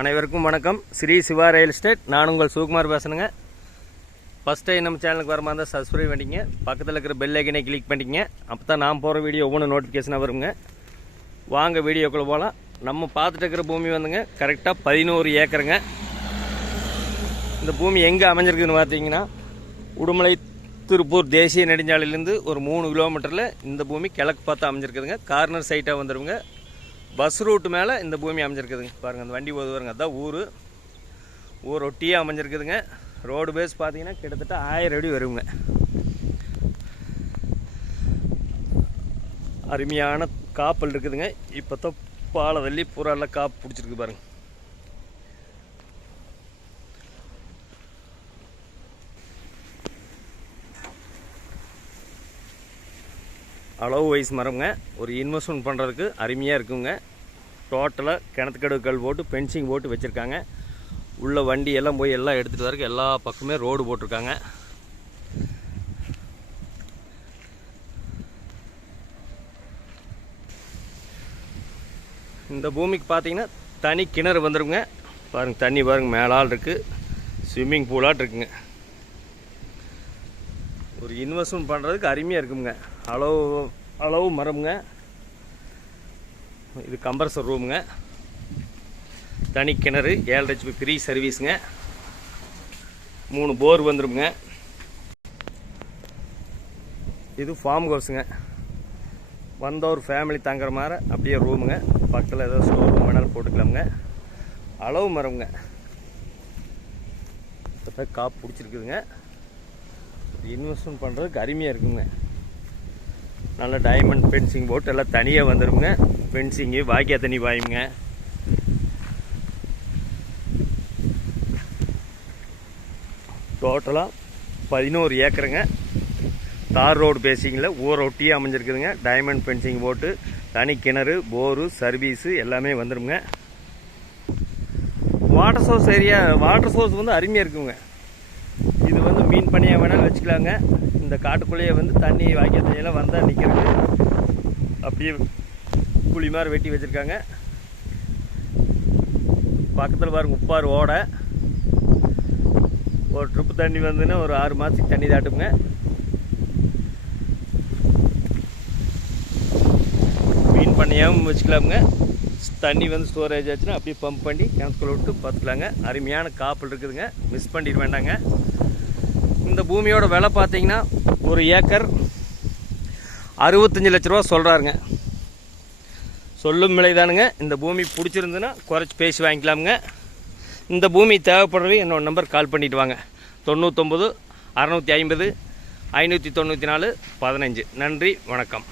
அனைவருக்கும் வணக்கம். Shri Siva real estate. நான் உங்கள் சுகுமார் பேசுகிறேங்க. ஃபஸ்ட் டைம் நம்ம சேனலுக்கு வர மாதிரி இருந்தால் சப்ஸ்கிரைப் பண்ணிங்க, பக்கத்தில் இருக்கிற பெல் ஐக்கனை கிளிக் பண்ணிங்க. அப்போ தான் நான் போகிற வீடியோ ஒவ்வொன்று நோட்டிஃபிகேஷனாக வருங்க. வாங்க வீடியோக்குள்ளே போகலாம். நம்ம பார்த்துட்டு இருக்கிற பூமி வந்துங்க கரெக்டாக 11 ஏக்கருங்க. இந்த பூமி எங்கே அமைஞ்சிருக்குதுன்னு பார்த்தீங்கன்னா, உடுமலை திருப்பூர் தேசிய நெடுஞ்சாலையிலேருந்து ஒரு 3 கிலோமீட்டரில் இந்த பூமி கிழக்கு பார்த்து அமைஞ்சிருக்குதுங்க. கார்னர் சைட்டாக வந்துடுங்க. பஸ் ரூட்டு மேலே இந்த பூமி அமைஞ்சிருக்குதுங்க. பாருங்கள், அந்த வண்டி போதுவாருங்க, அதுதான் ஊர் ஒட்டியே அமைஞ்சிருக்குதுங்க. ரோடு பேஸ் பார்த்தீங்கன்னா கிட்டத்தட்ட 1000 அடி வருங்க. அருமையான காப்பல் இருக்குதுங்க. இப்போ தான் பாலை தள்ளி பூரால காப்பு பிடிச்சிருக்கு பாருங்க. அளவு வயசு மரம்ங்க. ஒரு இன்வெஸ்ட்மெண்ட் பண்ணுறதுக்கு அருமையாக இருக்குங்க. டோட்டலாக கிணத்துக்கடவு கல் போட்டு பென்சிங் போட்டு வச்சுருக்காங்க. உள்ள வண்டி எல்லாம் போய் எல்லாம் எடுத்துகிட்டு வரக்கு எல்லா பக்கமே ரோடு போட்டிருக்காங்க. இந்த பூமிக்கு பார்த்தீங்கன்னா தனி கிணறு வந்துடுங்க. பாருங்கள், தண்ணி பாருங்கள், மேலால் இருக்குது, ஸ்விம்மிங் பூலாட் இருக்குங்க. ஒரு இன்வெஸ்ட்மெண்ட் பண்ணுறதுக்கு அருமையாக இருக்குங்க. அளவு மரம்ங்க. இது கம்ப்ரஸர் ரூமுங்க. தனி கிணறு, 7 HP ஃப்ரீ சர்வீஸுங்க. 3 போர் வந்துருங்க. இது ஃபார்ம் ஹவுஸுங்க. வந்த ஒரு ஃபேமிலி தங்குற மாதிரி அப்படியே ரூமுங்க. பக்கத்தில் ஏதோ ஸ்டோர் ரூம் வேணாலும் போட்டுக்கலாமுங்க. அளவு மரம்ங்க. இப்போ காப்பு பிடிச்சிருக்குதுங்க. இன்வெஸ்ட்மெண்ட் பண்ணுறதுக்கு அருமையாக இருக்குங்க. நல்ல டைமண்ட் ஃபென்சிங் போட்டு எல்லாம் தனியாக வந்துடுங்க. ஃபென்சிங்கு வாக்கியா தண்ணி பாயுங்க. டோட்டலாக 11 ஏக்கருங்க. தார் ரோடு பேசிங்கில் ஊரொட்டியே அமைஞ்சிருக்குதுங்க. டைமண்ட் ஃபென்சிங் போட்டு தனி கிணறு, போரு, சர்வீஸு எல்லாமே வந்துடுங்க. வாட்டர் சோர்ஸ் வந்து அருமையாக இருக்குங்க. இது வந்து மீன் பண்ணியாக வேணாலும் வச்சுக்கலாங்க. இந்த காட்டுக்குள்ளேயே வந்து தண்ணி வாக்கிய தண்ணியெல்லாம் வந்தால் நிற்கிறது. அப்படியே குழி மாதிரி வெட்டி வச்சுருக்காங்க. பக்கத்தில் பாருங்க, உப்பாறு ஓடை. ஒரு ட்ரிப்பு தண்ணி வந்துன்னா ஒரு 6 மாதத்துக்கு தண்ணி தாட்டுங்க. மீன் பண்ணியாகவும் வச்சுக்கலாமுங்க. தண்ணி வந்து ஸ்டோரேஜ் ஆச்சுன்னா அப்படியே பம்ப் பண்ணி கிணத்துக்குள்ள விட்டு பார்த்துக்கலாங்க. அருமையான காப்பல் இருக்குதுங்க. மிஸ் பண்ணிட வேண்டாங்க. இந்த பூமியோட விலை பார்த்தீங்கன்னா ஒரு ஏக்கர் 65 லட்ச ரூபா சொல்கிறாருங்க. சொல்லும் விலைதானுங்க. இந்த பூமி பிடிச்சிருந்துன்னா குறைச்சி பேசி வாங்கிக்கலாமுங்க. இந்த பூமி தேவைப்படுறது என்னோட நம்பர் கால் பண்ணிவிட்டு வாங்க. 99 650 594 15. நன்றி, வணக்கம்.